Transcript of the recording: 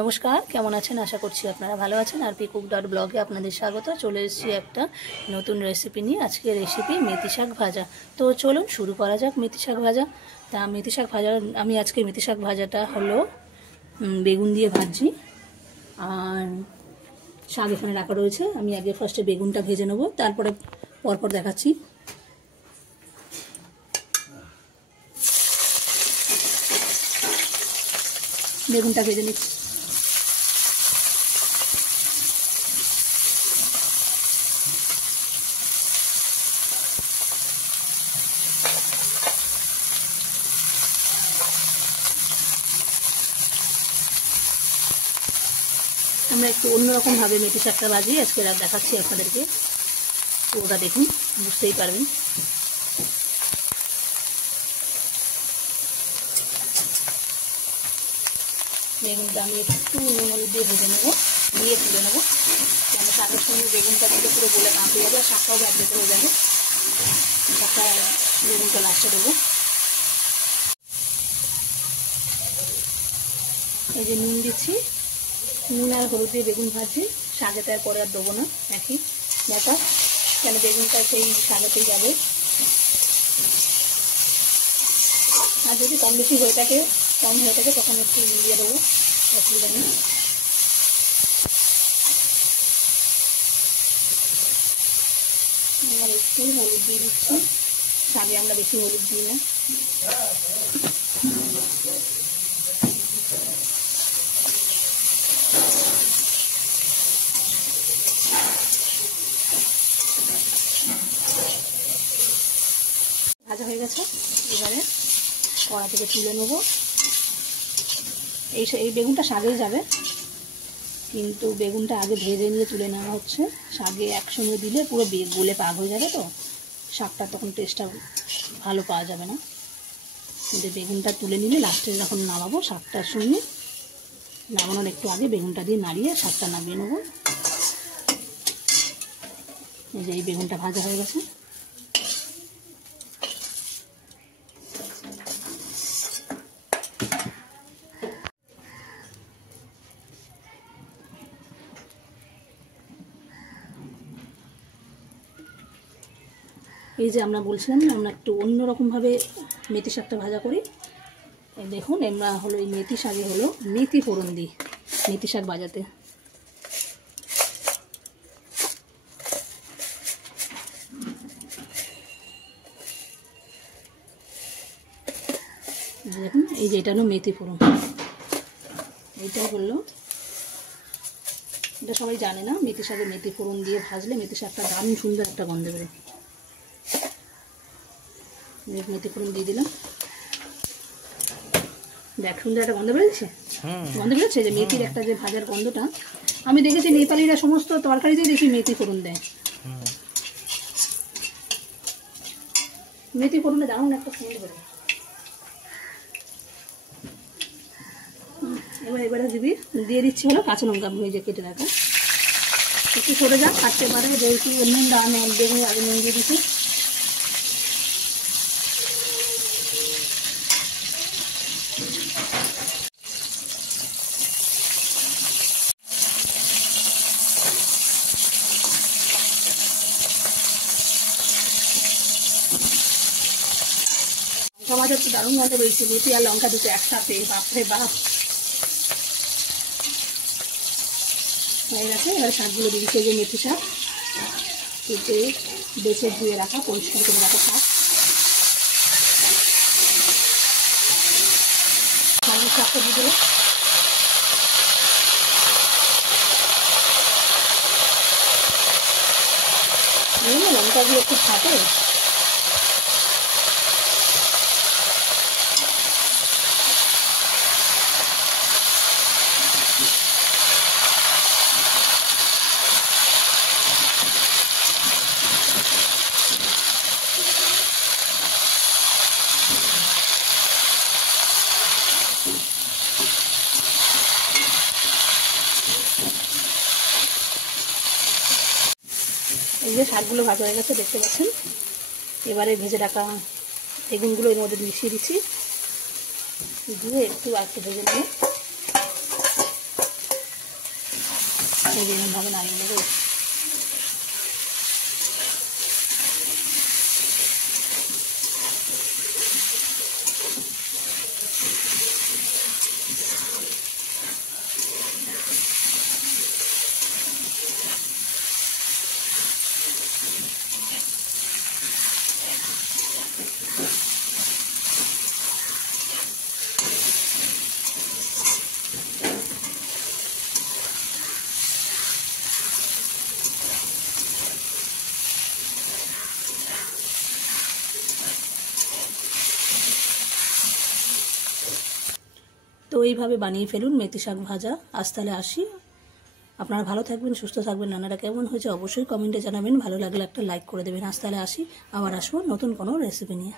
নমস্কার, কেমন আছেন? আশা করছি আপনারা ভালো আছেন। আর পি কুক ডট ব্লগে আপনাদের স্বাগত। চলে এসেছি একটা নতুন রেসিপি নিয়ে। আজকে রেসিপি মেথি শাক ভাজা। তো চলুন শুরু করা যাক মেথি শাক ভাজা। তা মেথি শাক ভাজা, আমি আজকে মেথি শাক ভাজাটা হলো বেগুন দিয়ে ভাজি। আর শাক এখানে রাখা রয়েছে। আমি আগে ফার্স্টে বেগুনটা ভেজে নেবো, তারপরে পরপর দেখাচ্ছি। বেগুনটা ভেজে নিচ্ছি। আমরা একটু অন্যরকমভাবে মেথি শাকটা ভাজি আজকে দেখাচ্ছি আপনাদেরকে। পুরোটা দেখুন, বুঝতেই পারবেন। বেগুনটা আমি একটু নুন হলুদ দিয়ে ভেজে নেবো, দিয়ে তুলে নেবো। কেন শাকের সঙ্গে বেগুনটা দিলে পুরো গলে কাঁপে যাবে, আর শাকটাও ব্যাপে হয়ে যাবে। শাকটা বেগুনটা লাস্টে দেবো। এই যে নুন দিচ্ছি, নুন আর হলুদ দিয়ে বেগুন ভাজি। শাকেতে আর পরে আর দেবো না, একই ব্যাপার। কেন বেগুনটা সেই শাকেতেই যাবে। আর যদি কম বেশি হয়ে থাকে, তখন একটু দিয়ে দেবো, অসুবিধা নেই। এবার একটু হলুদ দিয়ে দিচ্ছি। শাকে আমরা বেশি হলুদ দিই না। ভাজা হয়ে গেছে, এবারে কড়া থেকে তুলে নেবো। এই বেগুনটা শাকেই যাবে, কিন্তু বেগুনটা আগে ভেজে নিয়ে তুলে নেওয়া হচ্ছে। শাকে একসঙ্গে দিলে পুরো গলে পাক হয়ে যাবে, তো শাকটা তখন টেস্টটা ভালো পাওয়া যাবে না। কিন্তু বেগুনটা তুলে নিলে লাস্টে যখন নামাবো শাকটার সঙ্গে, নামানোর একটু আগে বেগুনটা দিয়ে নাড়িয়ে শাকটা নামিয়ে নেবো। এই যে এই বেগুনটা ভাজা হয়ে গেছে। এই যে আমরা বলছিলাম না, আমরা একটু অন্যরকমভাবে মেথি শাকটা ভাজা করি। এই দেখুন, আমরা হলো এই মেথি শাকে হলো মেথি ফোড়ন দিই মেথি শাক ভাজাতে। দেখুন, এই যে এটা হলো মেথি ফোড়ন। এইটা হলো, এটা সবাই জানে না, মেথি শাকে মেথি ফোড়ন দিয়ে ভাজলে মেথি শাকটা দারুণ সুন্দর একটা গন্ধ বেরোয়। মেথি ফোড়ন দিয়ে দিলাম, দেখ সুন্দর একটা গন্ধ বেরোচ্ছে। গন্ধ বেরোচ্ছে যে মেথির একটা যে ভাজার গন্ধটা। আমি দেখেছি নেপালিরা সমস্ত তরকারিতেই দেখি মেথি ফোড়ন দেয়। মেথি ফোড়নে দারুণ একটা সেন্ট বেরোয়। এবারে দিয়ে দিচ্ছি হলো কাঁচা লঙ্কা ভেজে কেটে রাখা। একটু সরে যাক, কাটতে পারে, যেহেতু নুন দাম বেগুন আগে নুন দিয়ে দিচ্ছি। টমাটোর তো দারুণ গন্ধ বেরিয়েছে, মেথি আর লঙ্কা দুটো একসাথে, বাপরে বাপ। হয়ে গেছে, এবার শাকগুলো দিয়ে দিচ্ছে। যে মেথি শাক কেটে বেছে ধুয়ে রাখা, পরিষ্কার করে রাখা শাক। শাকটা দিয়ে দিল। লঙ্কাগুলো একটু ফাটে। এই যে শাকগুলো ভাজা হয়ে গেছে, দেখতে পাচ্ছেন। এবারে ভেজে রাখা বেগুনগুলো এর মধ্যে মিশিয়ে দিচ্ছি, দিয়ে একটু ভেজে নেব। এরকমভাবে নামিয়ে নেবো। তো এইভাবে বানিয়ে ফেলুন মেথি শাক ভাজা। আজ তাহলে আসি, আপনারা ভালো থাকবেন, সুস্থ থাকবেন। রান্নাটা কেমন হয়েছে অবশ্যই কমেন্টে জানাবেন, ভালো লাগলে একটা লাইক করে দেবেন। আজ তাহলে আসি, আবার আসবো নতুন কোনো রেসিপি নিয়ে।